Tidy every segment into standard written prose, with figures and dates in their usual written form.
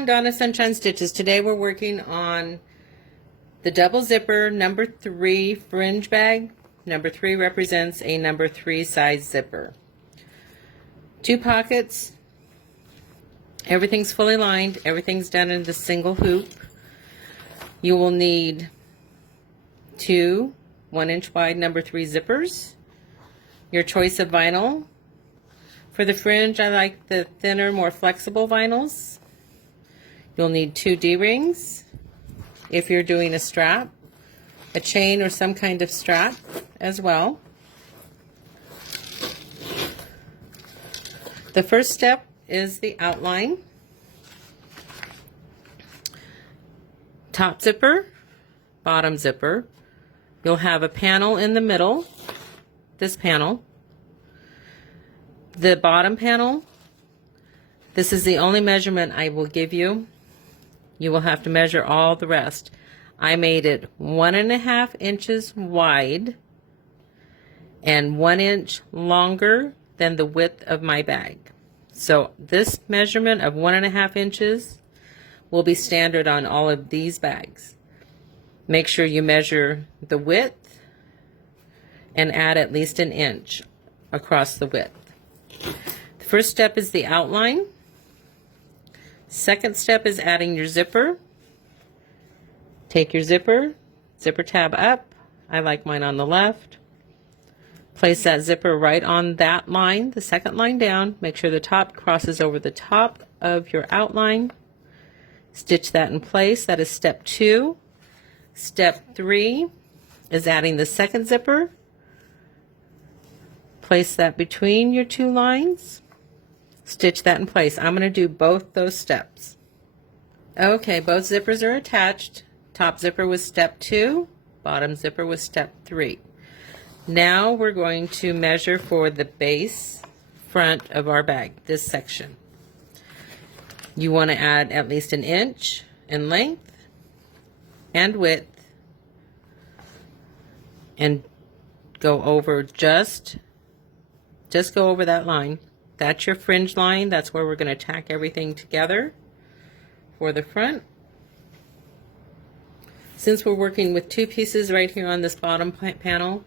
everyone, Donna Sunshine Stitches. Today we're working on the double zipper number 3 fringe bag. Number 3 represents a number 3 size zipper. 2 pockets, everything's fully lined, everything's done in the single hoop. You will need 2 1-inch wide number 3 zippers, your choice of vinyl. For the fringe, I like the thinner, more flexible vinyls. You'll need 2 D-rings if you're doing a strap, a chain or some kind of strap as well. The first step is the outline. Top zipper, bottom zipper. You'll have a panel in the middle, this panel. The bottom panel, this is the only measurement I will give you. You will have to measure all the rest. I made it 1.5 inches wide and 1 inch longer than the width of my bag. So this measurement of 1.5 inches will be standard on all of these bags. Make sure you measure the width and add at least 1 inch across the width. The first step is the outline. Second step is adding your zipper. Take your zipper tab up. I like mine on the left. Place that zipper right on that line, the second line down. Make sure the top crosses over the top of your outline. Stitch that in place. That is step 2. Step 3 is adding the second zipper. Place that between your 2 lines. Stitch that in place. I'm going to do both those steps. Okay, both zippers are attached. Top zipper was step 2, bottom zipper was step 3. Now we're going to measure for the base front of our bag, this section. You want to add at least 1 inch in length and width and go over just go over that line. That's your fringe line. That's where we're going to tack everything together for the front. Since we're working with 2 pieces right here on this bottom panel,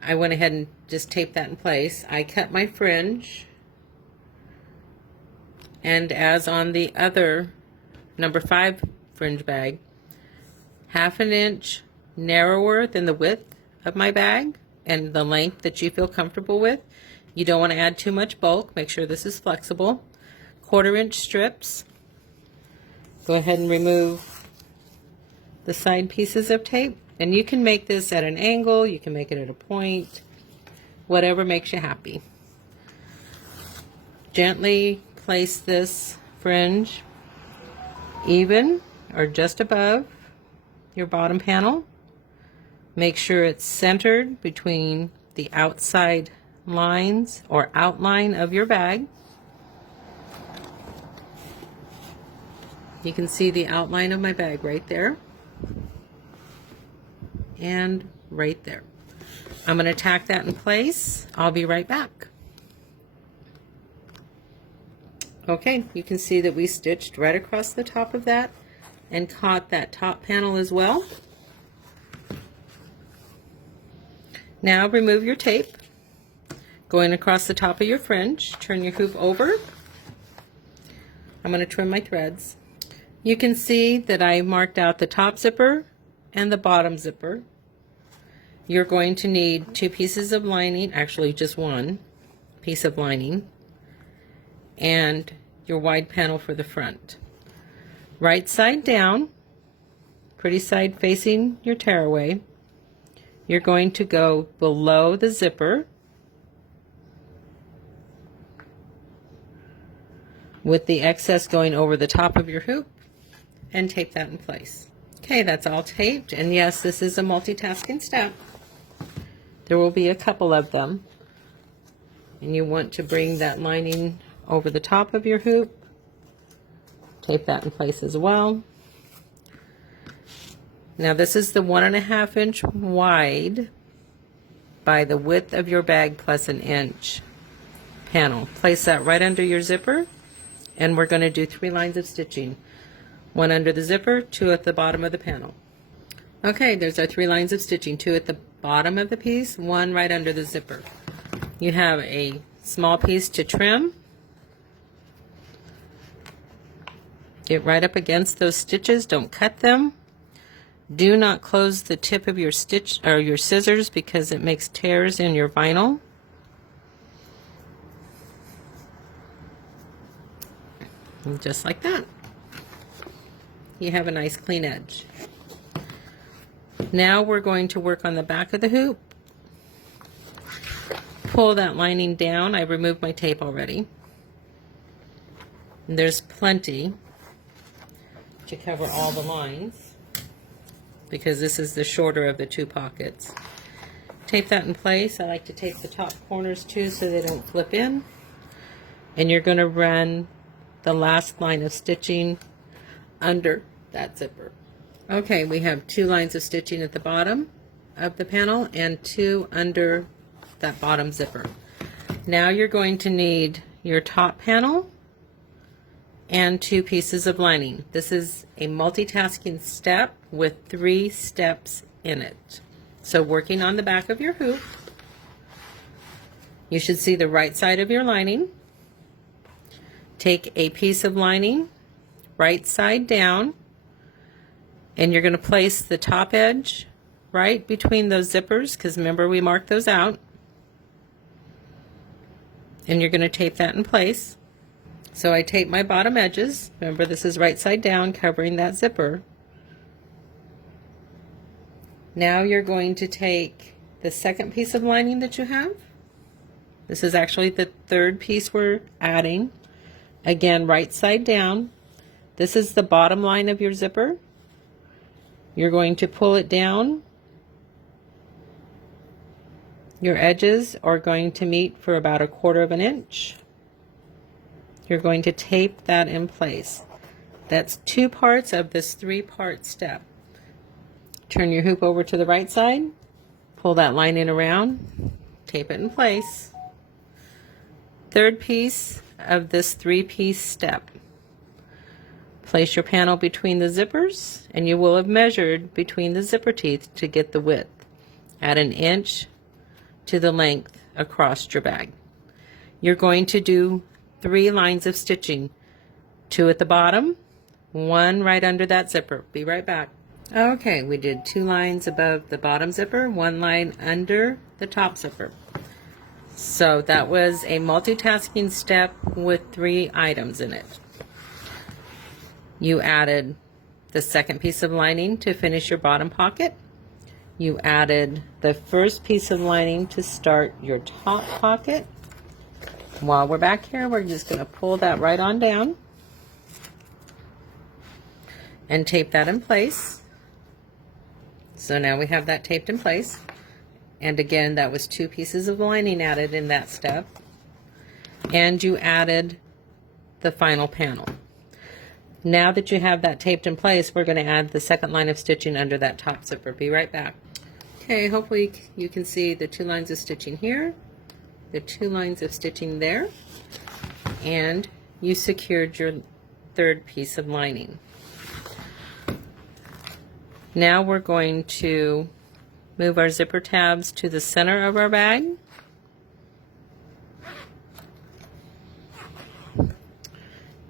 I went ahead and just taped that in place. I cut my fringe, and as on the other number 5 fringe bag, 1/2 inch narrower than the width of my bag and the length that you feel comfortable with. You don't want to add too much bulk. Make sure this is flexible. 1/4 inch strips. Go ahead and remove the side pieces of tape. And you can make this at an angle, you can make it at a point, whatever makes you happy. Gently place this fringe even or just above your bottom panel. Make sure it's centered between the outside lines or outline of your bag. You can see the outline of my bag right there and right there. I'm going to tack that in place. I'll be right back. Okay, you can see that we stitched right across the top of that and caught that top panel as well. Now remove your tape. Going across the top of your fringe, turn your hoop over. I'm going to trim my threads. You can see that I marked out the top zipper and the bottom zipper. You're going to need 2 pieces of lining, actually just 1 piece of lining, and your wide panel for the front. Right side down, pretty side facing your tearaway, you're going to go below the zipper with the excess going over the top of your hoop and tape that in place. Okay, that's all taped, and yes, this is a multitasking step. There will be a couple of them, and you want to bring that lining over the top of your hoop, tape that in place as well. Now this is the 1.5 inch wide by the width of your bag plus 1 inch panel. Place that right under your zipper And we're going to do 3 lines of stitching. 1 under the zipper, 2 at the bottom of the panel. Okay, there's our 3 lines of stitching. 2 at the bottom of the piece, 1 right under the zipper. You have a small piece to trim. Get right up against those stitches, don't cut them. Do not close the tip of your stitch or your scissors because it makes tears in your vinyl. And just like that. You have a nice clean edge. Now we're going to work on the back of the hoop. Pull that lining down. I removed my tape already. And there's plenty to cover all the lines because this is the shorter of the 2 pockets. Tape that in place. I like to tape the top corners too so they don't flip in. And you're going to run the last line of stitching under that zipper. Okay, we have 2 lines of stitching at the bottom of the panel and 2 under that bottom zipper. Now you're going to need your top panel and 2 pieces of lining. This is a multitasking step with 3 steps in it. So working on the back of your hoop, you should see the right side of your lining. Take a piece of lining, right side down, and you're going to place the top edge right between those zippers, because remember we marked those out. And you're going to tape that in place. So I tape my bottom edges. Remember, this is right side down covering that zipper. Now you're going to take the second piece of lining that you have. This is actually the 3rd piece we're adding. Again, right side down. This is the bottom line of your zipper. You're going to pull it down. Your edges are going to meet for about 1/4 of an inch. You're going to tape that in place. That's 2 parts of this 3-part step. Turn your hoop over to the right side, pull that lining around, tape it in place. 3rd piece of this 3-piece step. Place your panel between the zippers, and you will have measured between the zipper teeth to get the width. Add 1 inch to the length across your bag. You're going to do 3 lines of stitching. 2 at the bottom, 1 right under that zipper. Be right back. Okay, we did 2 lines above the bottom zipper, 1 line under the top zipper. So that was a multitasking step with 3 items in it. You added the second piece of lining to finish your bottom pocket. You added the first piece of lining to start your top pocket. While we're back here, we're just going to pull that right on down and tape that in place. So now we have that taped in place. And again, that was 2 pieces of lining added in that step. And you added the final panel. Now that you have that taped in place, we're going to add the second line of stitching under that top zipper. Be right back. Okay, hopefully you can see the 2 lines of stitching here, the 2 lines of stitching there, and you secured your 3rd piece of lining. Now we're going to move our zipper tabs to the center of our bag.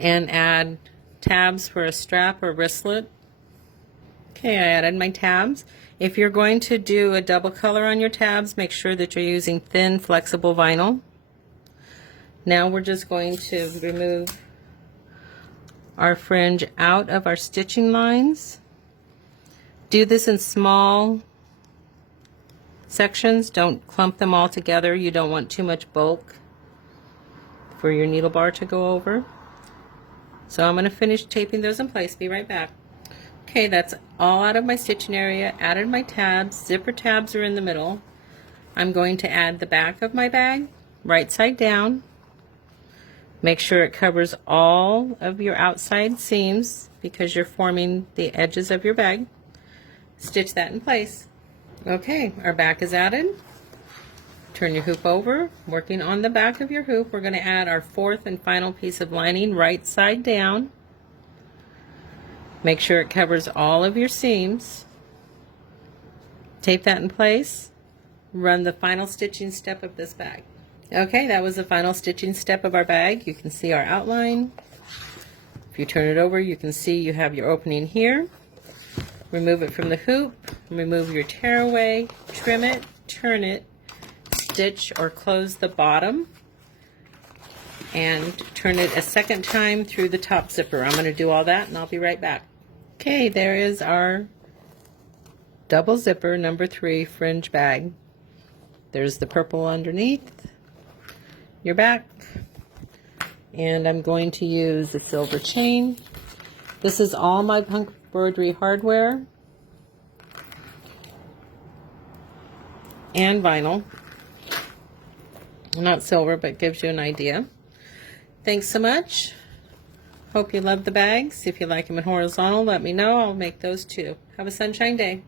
And add tabs for a strap or wristlet. Okay, I added my tabs. If you're going to do a double color on your tabs, make sure that you're using thin, flexible vinyl. Now we're just going to remove our fringe out of our stitching lines. Do this in small sections. Don't clump them all together. You don't want too much bulk for your needle bar to go over. So I'm going to finish taping those in place. Be right back. Okay, that's all out of my stitching area. Added my tabs. Zipper tabs are in the middle. I'm going to add the back of my bag, right side down. Make sure it covers all of your outside seams because you're forming the edges of your bag. Stitch that in place. Okay, our back is added. Turn your hoop over. Working on the back of your hoop, we're going to add our fourth and final piece of lining right side down. Make sure it covers all of your seams. Tape that in place. Run the final stitching step of this bag. Okay, that was the final stitching step of our bag. You can see our outline. If you turn it over, you can see you have your opening here. Remove it from the hoop, remove your tearaway, trim it, turn it, stitch or close the bottom, and turn it a second time through the top zipper. I'm going to do all that and I'll be right back. Okay, there is our double zipper number 3 fringe bag. There's the purple underneath your back, and I'm going to use a silver chain. This is all my punk embroidery hardware and vinyl. Not silver, but gives you an idea. Thanks so much. Hope you love the bags. If you like them in horizontal, let me know. I'll make those too. Have a sunshine day.